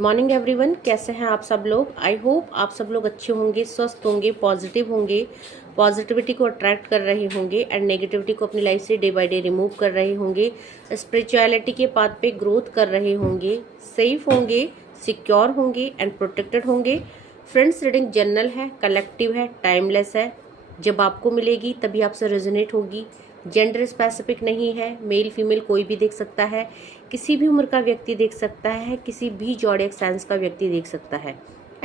Morning everyone, कैसे हैं आप सब लोग। आई होप आप सब लोग अच्छे होंगे, स्वस्थ होंगे, पॉजिटिव होंगे, पॉजिटिविटी को अट्रैक्ट कर रहे होंगे एंड नेगेटिविटी को अपनी लाइफ से डे बाय डे रिमूव कर रहे होंगे, स्पिरिचुअलिटी के पाथ पे ग्रोथ कर रहे होंगे, सेफ होंगे, सिक्योर होंगे एंड प्रोटेक्टेड होंगे। फ्रेंड्स, रीडिंग जनरल है, कलेक्टिव है, टाइमलेस है। जब आपको मिलेगी तभी आपसे रेजोनेट होगी। जेंडर स्पेसिफिक नहीं है, मेल फीमेल कोई भी देख सकता है, किसी भी उम्र का व्यक्ति देख सकता है, किसी भी जॉडियक साइंस का व्यक्ति देख सकता है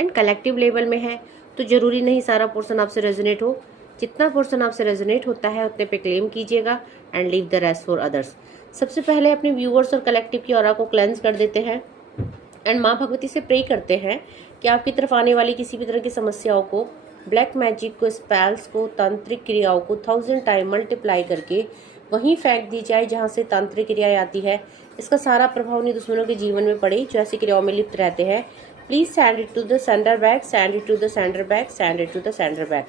एंड कलेक्टिव लेवल में है। तो जरूरी नहीं सारा पोर्शन आपसे रेजोनेट हो, जितना पोर्शन आपसे रेजोनेट होता है उतने पे क्लेम कीजिएगा and leave the rest for others. सबसे पहले अपने व्यूअर्स और कलेक्टिव की ऑरा को क्लेंस कर देते हैं एंड माँ भगवती से प्रे करते हैं कि आपकी तरफ आने वाली किसी भी तरह की समस्याओं को, ब्लैक मैजिक को, स्पेल्स को, तांत्रिक क्रियाओं को 1000 टाइम मल्टीप्लाई करके वहीं फेंक दी जाए जहां से तांत्रिक क्रियाएं आती है। इसका सारा प्रभाव उन्हीं दुश्मनों के जीवन में पड़े जो ऐसी क्रियाओं में लिप्त रहते हैं। Please send it to the sender back, send it to the sender back, send it to the sender back.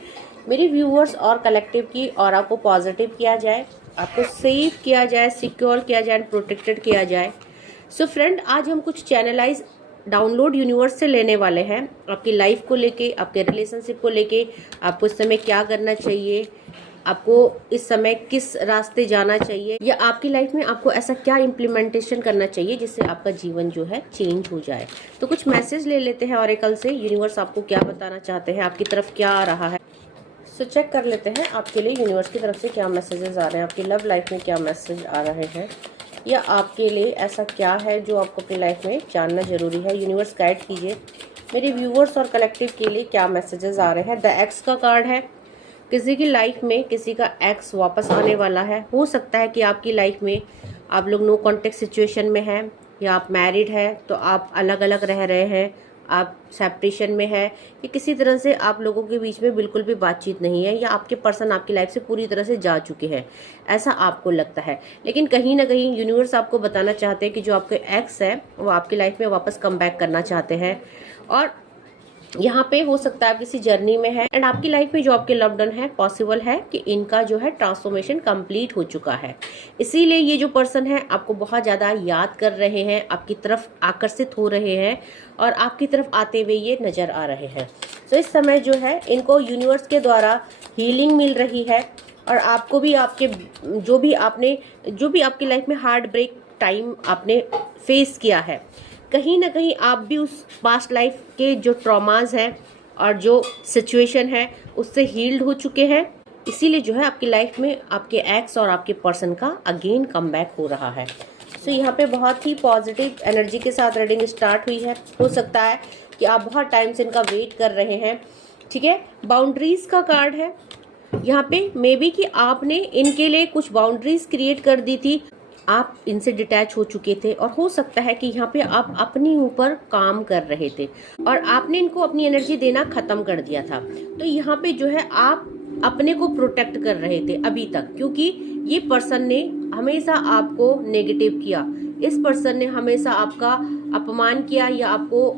मेरे व्यूअर्स और कलेक्टिव की ऑरा को पॉजिटिव किया जाए, आपको सेफ किया जाए, सिक्योर किया जाए एंड प्रोटेक्टेड किया जाए। सो फ्रेंड, आज हम कुछ चैनलाइज डाउनलोड यूनिवर्स से लेने वाले हैं आपकी लाइफ को लेके, आपके रिलेशनशिप को लेके। आपको इस समय क्या करना चाहिए, आपको इस समय किस रास्ते जाना चाहिए, या आपकी लाइफ में आपको ऐसा क्या इम्प्लीमेंटेशन करना चाहिए जिससे आपका जीवन जो है चेंज हो जाए। तो कुछ मैसेज ले लेते हैं ऑरेकल से, यूनिवर्स आपको क्या बताना चाहते हैं, आपकी तरफ क्या आ रहा है। सो चेक कर लेते हैं आपके लिए यूनिवर्स की तरफ से क्या मैसेजेस आ रहे हैं, आपकी लव लाइफ में क्या मैसेज आ रहे हैं, या आपके लिए ऐसा क्या है जो आपको अपनी लाइफ में जानना जरूरी है। यूनिवर्स गाइड कीजिए मेरे व्यूअर्स और कलेक्टिव के लिए क्या मैसेजेस आ रहे हैं। द एक्स का कार्ड है, किसी की लाइफ में किसी का एक्स वापस आने वाला है। हो सकता है कि आपकी लाइफ में आप लोग नो कॉन्टेक्ट सिचुएशन में हैं, या आप मैरिड है तो आप अलग अलग रह रहे हैं, आप सेपरेशन में है, कि किसी तरह से आप लोगों के बीच में बिल्कुल भी बातचीत नहीं है, या आपके पर्सन आपकी लाइफ से पूरी तरह से जा चुके हैं, ऐसा आपको लगता है। लेकिन कहीं ना कहीं यूनिवर्स आपको बताना चाहते हैं कि जो आपके एक्स है वो आपकी लाइफ में वापस कम बैक करना चाहते हैं। और यहाँ पे हो सकता है आप किसी जर्नी में है एंड आपकी लाइफ में जो आपके लव्ड वन है, पॉसिबल है कि इनका जो है ट्रांसफॉर्मेशन कंप्लीट हो चुका है। इसीलिए ये जो पर्सन है आपको बहुत ज़्यादा याद कर रहे हैं, आपकी तरफ आकर्षित हो रहे हैं और आपकी तरफ आते हुए ये नज़र आ रहे हैं। तो इस समय जो है इनको यूनिवर्स के द्वारा हीलिंग मिल रही है और आपको भी आपके जो भी आपकी लाइफ में हार्ट ब्रेक टाइम आपने फेस किया है, कहीं ना कहीं आप भी उस पास्ट लाइफ के जो ट्रॉमास हैं और जो सिचुएशन है उससे हील्ड हो चुके हैं। इसीलिए जो है आपकी लाइफ में आपके एक्स और आपके पर्सन का अगेन कम बैक हो रहा है। तो यहाँ पे बहुत ही पॉजिटिव एनर्जी के साथ रीडिंग स्टार्ट हुई है। हो सकता है कि आप बहुत टाइम से इनका वेट कर रहे हैं। ठीक है, बाउंड्रीज का कार्ड है यहाँ पे। मे बी कि आपने इनके लिए कुछ बाउंड्रीज क्रिएट कर दी थी, आप इनसे डिटैच हो चुके थे, और हो सकता है कि यहाँ पे आप अपने ऊपर काम कर रहे थे और आपने इनको अपनी एनर्जी देना खत्म कर दिया था। तो यहाँ पे जो है आप अपने को प्रोटेक्ट कर रहे थे अभी तक, क्योंकि ये पर्सन ने हमेशा आपको नेगेटिव किया, इस पर्सन ने हमेशा आपका अपमान किया या आपको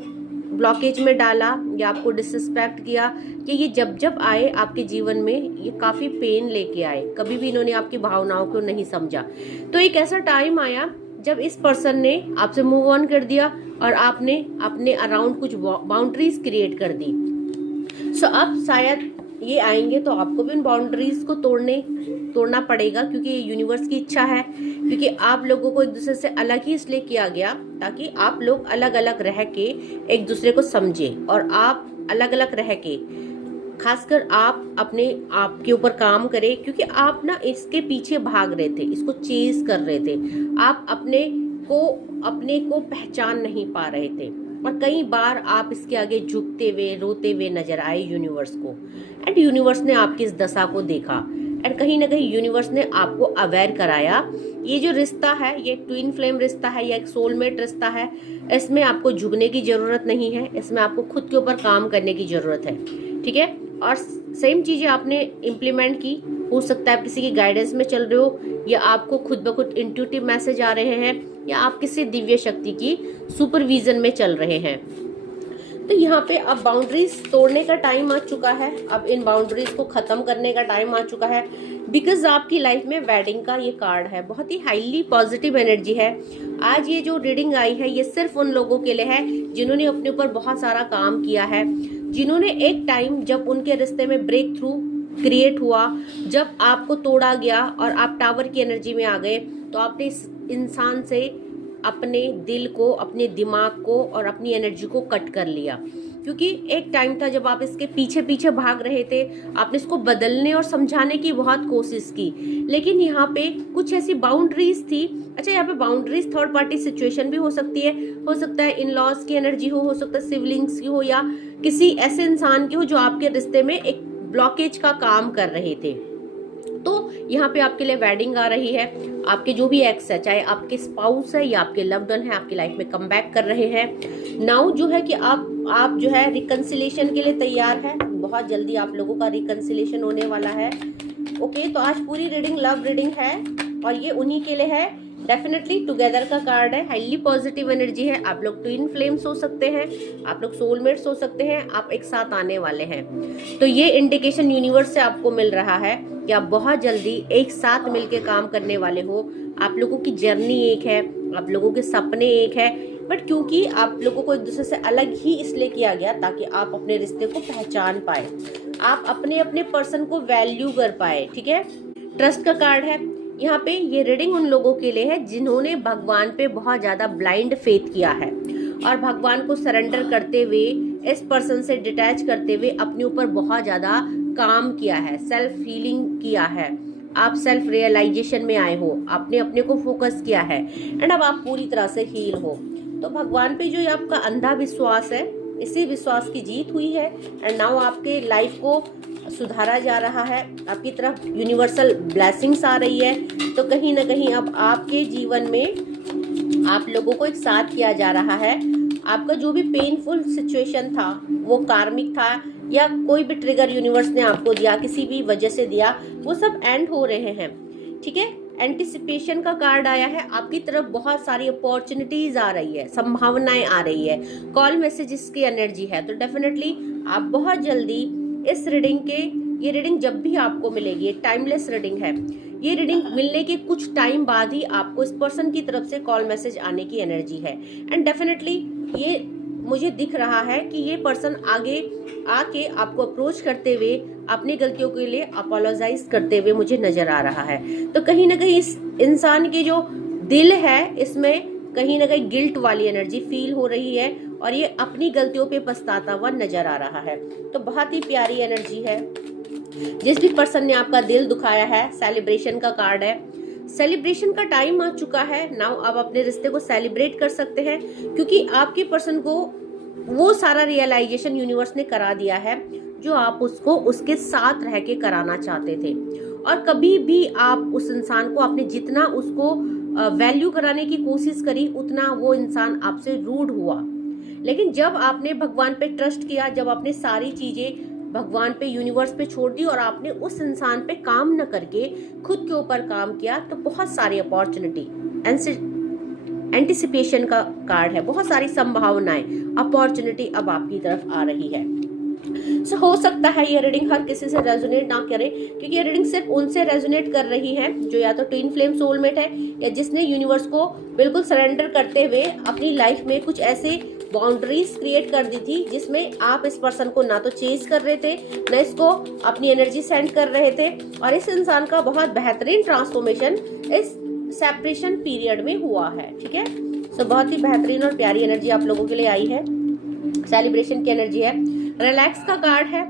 ब्लॉकेज में डाला या आपको डिसरिस्पेक्ट किया, कि ये जब जब आए आपके जीवन में ये काफ़ी पेन लेके आए, कभी भी इन्होंने आपकी भावनाओं को नहीं समझा। तो एक ऐसा टाइम आया जब इस पर्सन ने आपसे मूव ऑन कर दिया और आपने अपने अराउंड कुछ बाउंड्रीज क्रिएट कर दी। सो अब शायद ये आएंगे तो आपको भी उन बाउंड्रीज को तोड़ना पड़ेगा, क्योंकि ये यूनिवर्स की इच्छा है। क्योंकि आप लोगों को एक दूसरे से अलग ही इसलिए किया गया ताकि आप लोग अलग अलग रह के एक दूसरे को समझें, और आप अलग अलग रह के खासकर आप अपने आप के ऊपर काम करें, क्योंकि आप ना इसके पीछे भाग रहे थे, इसको चेज कर रहे थे, आप अपने को पहचान नहीं पा रहे थे, और कई बार आप इसके आगे झुकते हुए रोते हुए नजर आए यूनिवर्स को। एंड यूनिवर्स ने आपकी इस दशा को देखा एंड कहीं ना कहीं यूनिवर्स ने आपको अवेयर कराया, ये जो रिश्ता है ये ट्विन फ्लेम रिश्ता है या एक सोलमेट रिश्ता है, इसमें आपको झुकने की जरूरत नहीं है, इसमें आपको खुद के ऊपर काम करने की जरूरत है। ठीक है, और सेम चीजें आपने इम्प्लीमेंट की। हो सकता है आप किसी की गाइडेंस में चल रहे हो, या आपको खुद ब खुद इंट्यूटिव मैसेज आ रहे हैं, या आप किसी दिव्य शक्ति की सुपरविजन में चल रहे हैं। तो यहाँ पे अब बाउंड्रीज तोड़ने का टाइम आ चुका है, अब इन बाउंड्रीज को खत्म करने का टाइम आ चुका है, बिकॉज आपकी लाइफ में वेडिंग का ये कार्ड है, बहुत ही हाईली पॉजिटिव एनर्जी है। आज ये जो रीडिंग आई है ये सिर्फ उन लोगों के लिए है जिन्होंने अपने ऊपर बहुत सारा काम किया है, जिन्होंने एक टाइम जब उनके रिश्ते में ब्रेक थ्रू क्रिएट हुआ, जब आपको तोड़ा गया और आप टावर की एनर्जी में आ गए, तो आपने इस इंसान से अपने दिल को, अपने दिमाग को और अपनी एनर्जी को कट कर लिया। क्योंकि एक टाइम था जब आप इसके पीछे पीछे भाग रहे थे, आपने इसको बदलने और समझाने की बहुत कोशिश की, लेकिन यहाँ पे कुछ ऐसी बाउंड्रीज थी। अच्छा, यहाँ पे बाउंड्रीज थर्ड पार्टी सिचुएशन भी हो सकती है, हो सकता है इन लॉज की एनर्जी हो सकता है सिबलिंग्स की हो, या किसी ऐसे इंसान की हो जो आपके रिश्ते में एक ब्लॉकेज का काम कर रहे थे। तो यहाँ पे आपके लिए वेडिंग आ रही है, आपके जो भी एक्स है, चाहे आपके स्पाउस है या आपके लव्ड वन है, आपकी लाइफ में कम बैक कर रहे हैं। नाउ जो है कि आप जो है रिकंसिलेशन के लिए तैयार है, बहुत जल्दी आप लोगों का रिकंसिलेशन होने वाला है। ओके, तो आज पूरी रीडिंग लव रीडिंग है और ये उन्हीं के लिए है। डेफिनेटली टुगेदर का कार्ड है, हाईली पॉजिटिव एनर्जी है। आप लोग ट्विन फ्लेम्स हो सकते हैं, आप लोग सोलमेट्स हो सकते हैं, आप एक साथ आने वाले हैं। तो ये इंडिकेशन यूनिवर्स से आपको मिल रहा है कि आप बहुत जल्दी एक साथ मिलके काम करने वाले हो। आप लोगों की जर्नी एक है, आप लोगों के सपने एक है, बट क्योंकि आप लोगों को एक दूसरे से अलग ही इसलिए किया गया ताकि आप अपने रिश्ते को पहचान पाए, आप अपने अपने पर्सन को वैल्यू कर पाए। ठीक है, ट्रस्ट का कार्ड है यहाँ पे। ये रीडिंग उन लोगों के लिए है जिन्होंने भगवान पे बहुत ज्यादा ब्लाइंड फेथ किया है और भगवान को सरेंडर करते हुए, इस पर्सन से डिटैच करते हुए अपने ऊपर बहुत ज्यादा काम किया है, सेल्फ हीलिंग किया है, आप सेल्फ रियलाइजेशन में आए हो, आपने अपने को फोकस किया है एंड अब आप पूरी तरह से हील हो। तो भगवान पे जो आपका अंधा विश्वास है, इसी विश्वास की जीत हुई है एंड नाउ आपके लाइफ को सुधारा जा रहा है, आपकी तरफ यूनिवर्सल ब्लेसिंग्स आ रही है। तो कहीं ना कहीं अब आपके जीवन में आप लोगों को एक साथ किया जा रहा है। आपका जो भी पेनफुल सिचुएशन था, वो कार्मिक था या कोई भी ट्रिगर यूनिवर्स ने आपको दिया, किसी भी वजह से दिया, वो सब एंड हो रहे हैं। ठीक है, एंटिसिपेशन का कार्ड आया है, आपकी तरफ बहुत सारी अपॉर्चुनिटीज आ रही है, संभावनाएं आ रही है, कॉल मैसेजेस की एनर्जी है। तो डेफिनेटली आप बहुत जल्दी इस रीडिंग के, ये रीडिंग जब भी आपको मिलेगी, एक टाइमलेस रीडिंग है, ये रीडिंग मिलने के कुछ टाइम बाद ही आपको इस पर्सन की तरफ से कॉल मैसेज आने की एनर्जी है एंड डेफिनेटली ये मुझे दिख रहा है कि ये पर्सन आगे आके आपको अप्रोच करते हुए अपनी गलतियों के लिए अपोलोजाइज करते हुए मुझे नजर आ रहा है। तो कहीं ना कहीं इस इंसान के जो दिल है, इसमें कहीं ना कहीं गिल्ट वाली एनर्जी फील हो रही है और ये अपनी गलतियों पे पछताता हुआ नजर आ रहा है। तो बहुत ही प्यारी एनर्जी है। जिस भी पर्सन ने आपका दिल दुखाया है, सेलिब्रेशन का कार्ड है, सेलिब्रेशन का टाइम आ चुका है। नाउ आप अपने रिश्ते को सेलिब्रेट कर सकते हैं क्योंकि आपके पर्सन को वो सारा रियलाइजेशन यूनिवर्स ने करा दिया है जो आप उसको उसके साथ रह के कराना चाहते थे। और कभी भी आप उस इंसान को, आपने जितना उसको वैल्यू कराने की कोशिश करी, उतना वो इंसान आपसे रूड हुआ। लेकिन जब आपने भगवान पे ट्रस्ट किया, जब आपने सारी चीजें भगवान पे, यूनिवर्स पे छोड़ दी और आपने उस इंसान पे काम न करके खुद के ऊपर काम किया, तो बहुत सारी अपॉर्चुनिटी, एंटिसिपेशन का कार्ड है, बहुत सारी संभावनाएं, अपॉर्चुनिटी अब आपकी तरफ आ रही है। सो हो सकता है ये रीडिंग हर किसी से रेजोनेट ना करे क्योंकि ये रीडिंग सिर्फ उनसे रेजोनेट कर रही है जो या तो ट्विन फ्लेम सोलमेट है या जिसने यूनिवर्स को बिल्कुल सरेंडर करते हुए अपनी लाइफ में कुछ ऐसे बाउंड्रीज क्रिएट कर दी थी जिसमें आप इस पर्सन को ना तो चेंज कर रहे थे, ना इसको अपनी एनर्जी सेंड कर रहे थे। और इस इंसान का बहुत बेहतरीन ट्रांसफॉर्मेशन इस सेपरेशन पीरियड में हुआ है। ठीक है, सो बहुत ही बेहतरीन और प्यारी एनर्जी आप लोगों के लिए आई है। सेलिब्रेशन की एनर्जी है, रिलैक्स का कार्ड है।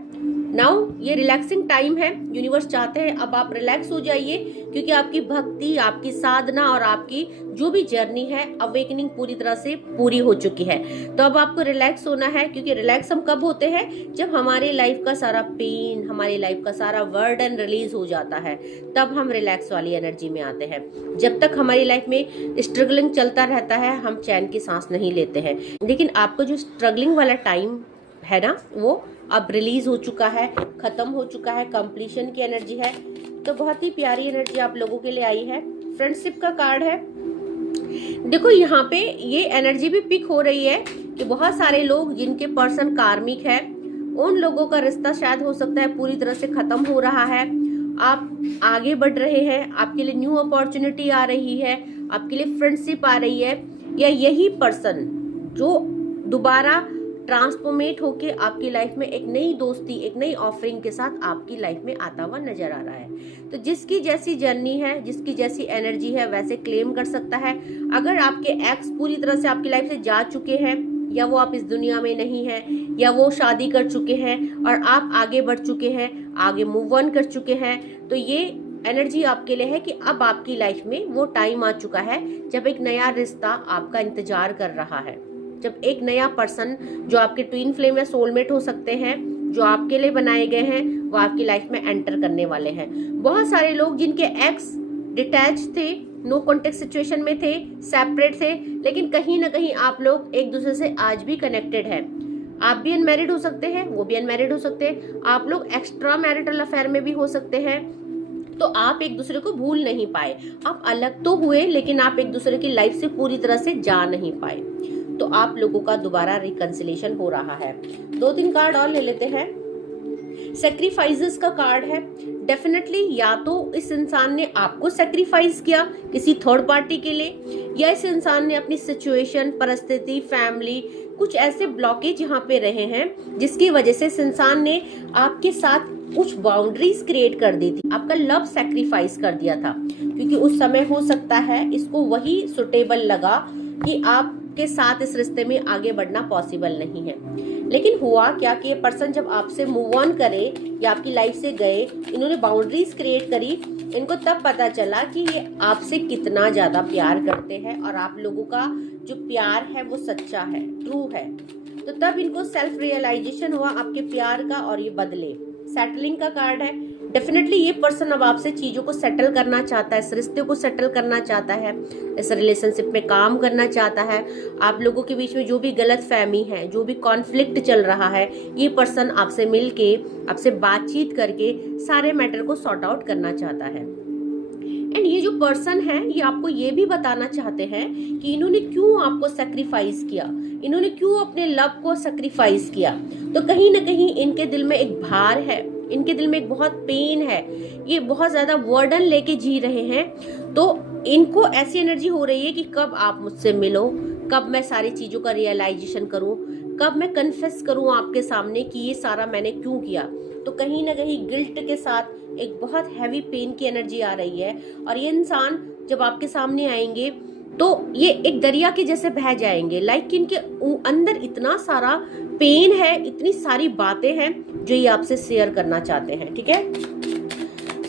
नाउ ये रिलैक्सिंग टाइम है, यूनिवर्स चाहते हैं अब आप रिलैक्स हो जाइए क्योंकि आपकी भक्ति, आपकी साधना और आपकी जो भी जर्नी है, अवेकनिंग पूरी तरह से पूरी हो चुकी है। तो अब आपको रिलैक्स होना है क्योंकि रिलैक्स हम कब होते हैं, जब हमारी लाइफ का सारा पेन, हमारी लाइफ का सारा बर्डन रिलीज हो जाता है, तब हम रिलैक्स वाली एनर्जी में आते हैं। जब तक हमारी लाइफ में स्ट्रगलिंग चलता रहता है, हम चैन की सांस नहीं लेते हैं। लेकिन आपको जो स्ट्रगलिंग वाला टाइम है ना, वो अब रिलीज हो चुका है, खत्म हो चुका है, कंप्लीशन की एनर्जी है। तो बहुत ही प्यारी एनर्जी आप लोगों के लिए आई है। फ्रेंडशिप का कार्ड है। देखो यहाँ पे ये एनर्जी भी पिक हो रही है कि बहुत सारे लोग जिनके पर्सन कार्मिक है, उन लोगों का रिश्ता शायद हो सकता है पूरी तरह से खत्म हो रहा है। आप आगे बढ़ रहे हैं, आपके लिए न्यू अपॉर्चुनिटी आ रही है, आपके लिए फ्रेंडशिप आ रही है, या यही पर्सन जो दोबारा ट्रांसफॉर्मेट होके आपकी लाइफ में एक नई दोस्ती, एक नई ऑफरिंग के साथ आपकी लाइफ में आता हुआ नजर आ रहा है। तो जिसकी जैसी जर्नी है, जिसकी जैसी एनर्जी है, वैसे क्लेम कर सकता है। अगर आपके एक्स पूरी तरह से आपकी लाइफ से जा चुके हैं, या वो आप इस दुनिया में नहीं है, या वो शादी कर चुके हैं और आप आगे बढ़ चुके हैं, आगे मूव ऑन कर चुके हैं, तो ये एनर्जी आपके लिए है कि अब आपकी लाइफ में वो टाइम आ चुका है जब एक नया रिश्ता आपका इंतजार कर रहा है, जब एक नया पर्सन जो आपके ट्विन फ्लेम या सोलमेट हो सकते हैं, जो आपके लिए बनाए गए हैं, वो आपकी लाइफ में एंटर करने वाले हैं। बहुत सारे लोग जिनके एक्स डिटैच थे, नो कॉन्टेक्ट सिचुएशन में थे, सेपरेट थे, लेकिन कहीं ना कहीं आप लोग एक दूसरे से आज भी कनेक्टेड हैं। आप भी अनमैरिड हो सकते हैं, वो भी अनमैरिड हो सकते हैं, आप लोग एक्स्ट्रा मैरिटल अफेयर में भी हो सकते हैं। तो आप एक दूसरे को भूल नहीं पाए, आप अलग तो हुए लेकिन आप एक दूसरे की लाइफ से पूरी तरह से जा नहीं पाए। तो आप लोगों का दोबारा रिकंसिलेशन हो रहा है। 2-3 कार्ड और ले लेते हैं। सेक्रीफाइसेस का कार्ड है। डेफिनेटली या तो इस इंसान ने आपको सेक्रीफाइस किया किसी थर्ड पार्टी के लिए, या इस इंसान ने अपनी सिचुएशन, परिस्थिति, फैमिली, कुछ ऐसे ब्लॉकेज यहाँ पे रहे हैं जिसकी वजह से इस इंसान ने आपके साथ कुछ बाउंड्रीज क्रिएट कर दी थी, आपका लव सेक्रीफाइस कर दिया था, क्योंकि उस समय हो सकता है इसको वही सुटेबल लगा कि आपके साथ इस रिश्ते में आगे बढ़ना पॉसिबल नहीं है। लेकिन हुआ क्या कि ये पर्सन जब आपसे मूव ऑन करे या आपकी लाइफ से गए, इन्होंने बाउंड्रीज क्रिएट करी, इनको तब पता चला कि ये आपसे कितना ज्यादा प्यार करते हैं और आप लोगों का जो प्यार है वो सच्चा है, ट्रू है। तो तब इनको सेल्फ रियलाइजेशन हुआ आपके प्यार का और ये बदले। सेटलिंग का कार्ड है। डेफिनेटली ये पर्सन अब आपसे चीजों को सेटल करना चाहता है, इस रिश्ते को सेटल करना चाहता है, इस रिलेशनशिप में काम करना चाहता है। आप लोगों के बीच में जो भी गलत फहमी है, जो भी कॉन्फ्लिक्ट चल रहा है, ये पर्सन आपसे मिलके, आपसे बातचीत करके सारे मैटर को सॉर्ट आउट करना चाहता है। एंड ये जो पर्सन है ये आपको ये भी बताना चाहते हैं कि इन्होंने क्यों आपको सेक्रीफाइस किया, इन्होंने क्यों अपने लव को सेक्रीफाइस किया। तो कहीं ना कहीं इनके दिल में एक भार है, इनके दिल में एक बहुत पेन है, ये बहुत ज्यादा वर्डन लेके जी रहे हैं। तो इनको ऐसी एनर्जी हो रही है कि कब आप मुझसे मिलो, कब मैं सारी चीजों का रियलाइजेशन करूं, कब मैं कन्फेस करूं आपके सामने कि ये सारा मैंने क्यों किया। तो कहीं ना कहीं गिल्ट के साथ एक बहुत हैवी पेन की एनर्जी आ रही है, और ये इंसान जब आपके सामने आएंगे तो ये एक दरिया के जैसे बह जाएंगे। लाइक इनके अंदर इतना सारा पेन है, इतनी सारी बातें हैं जो ये आपसे शेयर करना चाहते हैं। ठीक है,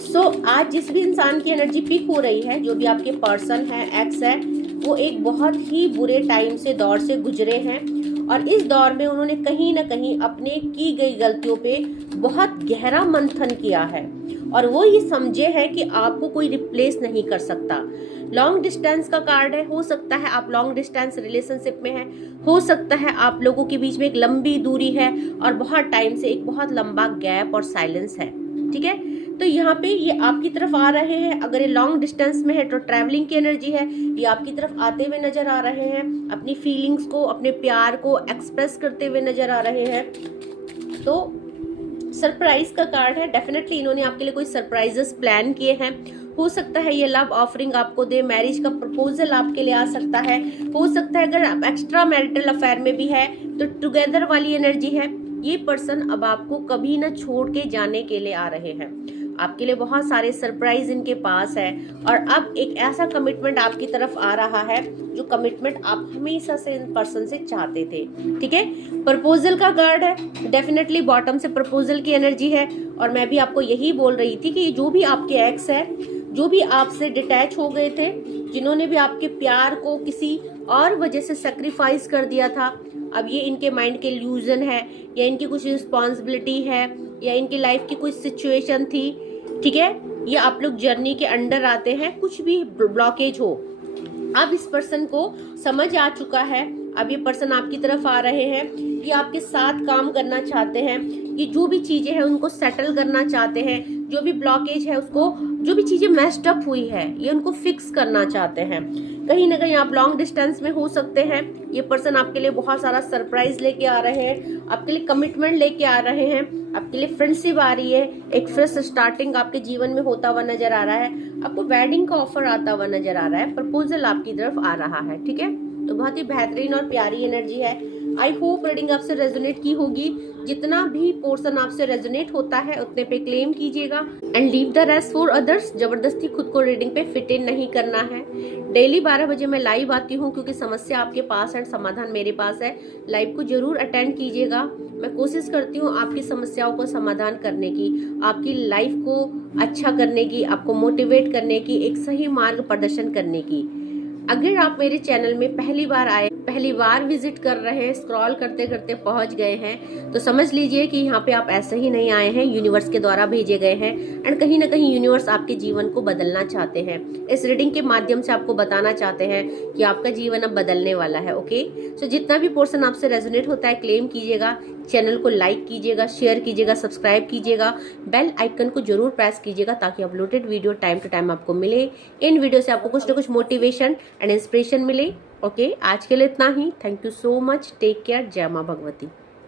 सो आज जिस भी इंसान की एनर्जी पिक हो रही है, जो भी आपके पर्सन है, एक्स है, वो एक बहुत ही बुरे टाइम से, दौर से गुजरे हैं, और इस दौर में उन्होंने कहीं ना कहीं अपने की गई गलतियों पे बहुत गहरा मंथन किया है, और वो ये समझे हैं कि आपको कोई रिप्लेस नहीं कर सकता। लॉन्ग डिस्टेंस का कार्ड है। हो सकता है आप लॉन्ग डिस्टेंस रिलेशनशिप में हैं, हो सकता है आप लोगों के बीच में एक लंबी दूरी है और बहुत टाइम से एक बहुत लंबा गैप और साइलेंस है। ठीक है, तो यहाँ पे ये आपकी तरफ आ रहे हैं। अगर ये लॉन्ग डिस्टेंस में है तो ट्रैवलिंग की एनर्जी है, ये आपकी तरफ आते हुए नजर आ रहे हैं, अपनी फीलिंग्स को, अपने प्यार को एक्सप्रेस करते हुए नजर आ रहे हैं। तो सरप्राइज का कार्ड है। डेफिनेटली इन्होंने आपके लिए कोई सरप्राइजेस प्लान किए हैं। हो सकता है ये लव ऑफरिंग आपको दे, मैरिज का प्रपोजल आपके लिए आ सकता है। हो सकता है अगर आप एक्स्ट्रा मैरिटल अफेयर में भी है तो टुगेदर वाली एनर्जी है। ये पर्सन अब आपको कभी ना छोड़ के जाने के लिए आ रहे हैं। आपके लिए बहुत सारे सरप्राइज इनके पास है, और अब एक ऐसा कमिटमेंट आपकी तरफ आ रहा है जो कमिटमेंट आप हमेशा से इन पर्सन से चाहते थे। ठीक है, प्रपोजल का कार्ड है। डेफिनेटली बॉटम से प्रपोजल की एनर्जी है, और मैं भी आपको यही बोल रही थी कि जो भी आपके एक्स है, जो भी आपसे डिटैच हो गए थे, जिन्होंने भी आपके प्यार को किसी और वजह से सेक्रीफाइस कर दिया था, अब ये इनके माइंड के इल्यूजन है, या इनकी कुछ रिस्पॉन्सिबिलिटी है, या इनकी लाइफ की कुछ सिचुएशन थी। ठीक है, ये आप लोग जर्नी के अंडर आते हैं, कुछ भी ब्लॉकेज हो, अब इस पर्सन को समझ आ चुका है। अब ये पर्सन आपकी तरफ आ रहे हैं, ये आपके साथ काम करना चाहते हैं, ये जो भी चीजें हैं उनको सेटल करना चाहते हैं, जो भी ब्लॉकेज है उसको, जो भी चीजें मेस्ड अप हुई है ये उनको फिक्स करना चाहते हैं। कहीं ना कहीं आप लॉन्ग डिस्टेंस में हो सकते हैं। ये पर्सन आपके लिए बहुत सारा सरप्राइज लेके आ रहे हैं, आपके लिए कमिटमेंट लेके आ रहे हैं, आपके लिए फ्रेंडशिप आ रही है, एक फ्रेश स्टार्टिंग आपके जीवन में होता हुआ नजर आ रहा है, आपको वेडिंग का ऑफर आता हुआ नजर आ रहा है, प्रपोजल आपकी तरफ आ रहा है। ठीक है, तो बहुत ही बेहतरीन और प्यारी एनर्जी है। आई होप रीडिंग आपसे रेजोनेट की होगी। जितना भी पोर्शन आपसे रेजोनेट होता है उतने पे क्लेम कीजिएगा and leave the rest for others. जबरदस्ती खुद को रीडिंग पे फिट इन नहीं करना है। डेली 12 बजे मैं लाइव आती हूँ क्योंकि समस्या आपके पास है, समाधान मेरे पास है। लाइव को जरूर अटेंड कीजिएगा। मैं कोशिश करती हूँ आपकी समस्याओं को समाधान करने की, आपकी लाइफ को अच्छा करने की, आपको मोटिवेट करने की, एक सही मार्ग प्रदर्शन करने की। अगर आप मेरे चैनल में पहली बार विजिट कर रहे हैं, स्क्रॉल करते करते पहुंच गए हैं, तो समझ लीजिए कि यहाँ पे आप ऐसे ही नहीं आए हैं, यूनिवर्स के द्वारा भेजे गए हैं एंड कहीं ना कहीं यूनिवर्स आपके जीवन को बदलना चाहते हैं। इस रीडिंग के माध्यम से आपको बताना चाहते हैं कि आपका जीवन अब बदलने वाला है। ओके, सो जितना भी पोर्शन आपसे रेजोनेट होता है क्लेम कीजिएगा, चैनल को लाइक कीजिएगा, शेयर कीजिएगा, सब्सक्राइब कीजिएगा, बेल आइकन को जरूर प्रेस कीजिएगा ताकि uploaded video time to time आपको मिले। इन वीडियो से आपको कुछ ना कुछ मोटिवेशन एंड इंस्पिरेशन मिले। ओके, आज के लिए इतना ही। Thank you so much, take care, जय मां भगवती।